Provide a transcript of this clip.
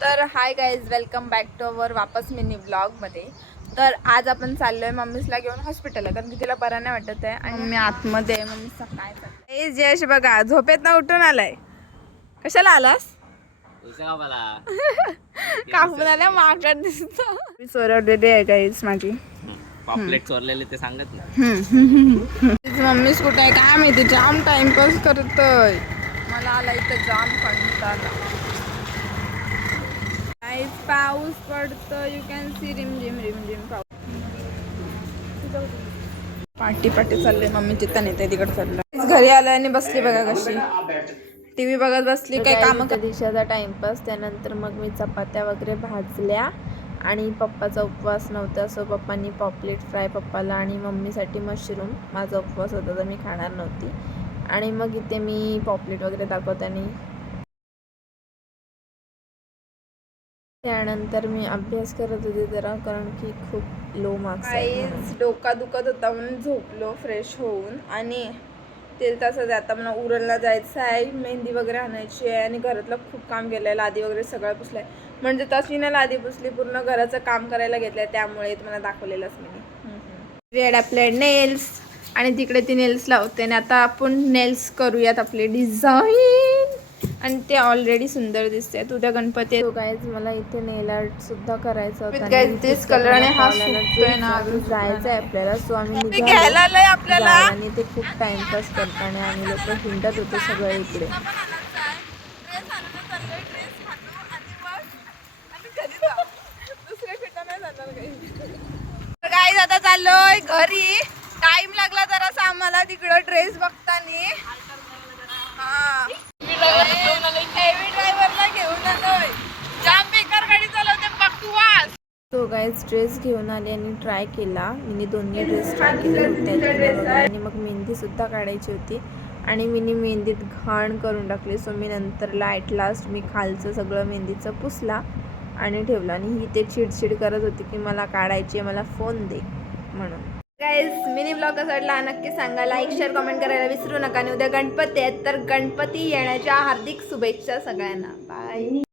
तर hi guys, welcome back to our वापस mini ब्लॉगमध्ये. तर आज आपण चाललोय मम्मीसला घेऊन हॉस्पिटलला, कारण की तिला बरा नाही वाटत आहे. आणि मी आतमध्ये आहे. मम्मीचा काय चाललंय जयश बघा, झोपेत ना उठून आलाय. कशाला आलास? कापून आल्या माकड दिसत. मी सोरवलेली आहे गाईज माझी. पॉपलेट चोरलेले ते सांगत ना. मम्मीच कुठे आहे काय माहिती, जाम टाइमपास करतोय. मला आला इथं जाम कंटाळा. पाऊस पडतो, यू कॅन सी रिमझिम रिमझिम पाऊस. पार्टी पार्टी चालली. मम्मी चित्ता नेते तिकडे चाललं. घरी आलं आणि बसली बघा कशी टीव्ही बघत बसली. काय काम दिशाचा टाइमपास. त्यानंतर मग मी चपात्या वगैरे भाजल्या आणि पप्पाचा उपवास नव्हता, सो पप्पांनी पॉपलेट फ्राय पप्पाला आणि मम्मीसाठी मशरूम. माझा उपवास होता तर मी खाणार नव्हती. आणि मग इथे मी पॉपलेट वगैरे दाखवताना त्यानंतर मी अभ्यास करत होते जरा, कारण की खूप लो मार्क्स आहेत. डोका दुखत होता म्हणून झोपलो फ्रेश होऊन. आणि तेल तसंच आता मला उरणला जायचं आहे, मेहंदी वगैरे आणायची आहे आणि घरातलं खूप काम केलं आहे. लादी वगैरे सगळं पुसलं आहे. म्हणजे तशी लादी पुसली, पूर्ण घराचं काम करायला घेतलं आहे, त्यामुळे तुम्हाला दाखवलेलंच मी. रेड आपले नेल्स आणि तिकडे ती नेल्स लावते. आणि आता आपण नेल्स करूयात आपले डिझाईन, आणि ते ऑलरेडी सुंदर दिसते. उद्या गणपती. सो गाईज, मला इथे नेल आर्ट सुद्धा करायचं होतं. तेच कलरने हा सुटतोय ना, अजून जायचं आहे आपल्याला. सो आम्ही निघालो आपल्याला आणि ते खूप टाइमपास करताना आम्ही लोक हिंडत होतो सगळे इकडे. गाईज आता चाललोय घरी. टाइम लागला जरासा आम्हाला तिकडं ड्रेस बघताना. हा, हेवी ड्रायव्हरला घेऊन आलोय. जाम बेकार गाडी चालवते बकवास. तो गाईज ड्रेस घेऊन आले आणि ट्राय केला. मी दोन्ही ड्रेस ट्राय केले होते आणि मग मेहंदी सुद्धा काढायची होती आणि मी मेहंदीत घाण करून टाकली. सो मी नंतर ॲट लास्ट मी खालचं सगळं मेहंदीचं पुसला आणि ठेवलं. आणि ही ते चिडचिड करत होती की मला काढायची, मला फोन दे म्हणून. गाईज, मिनी ब्लॉग कसा वाटला नक्की सांगा. लाईक शेअर कमेंट करायला विसरू नका. आणि उद्या गणपती आहेत, तर गणपती येण्याच्या हार्दिक शुभेच्छा सगळ्यांना. बाय.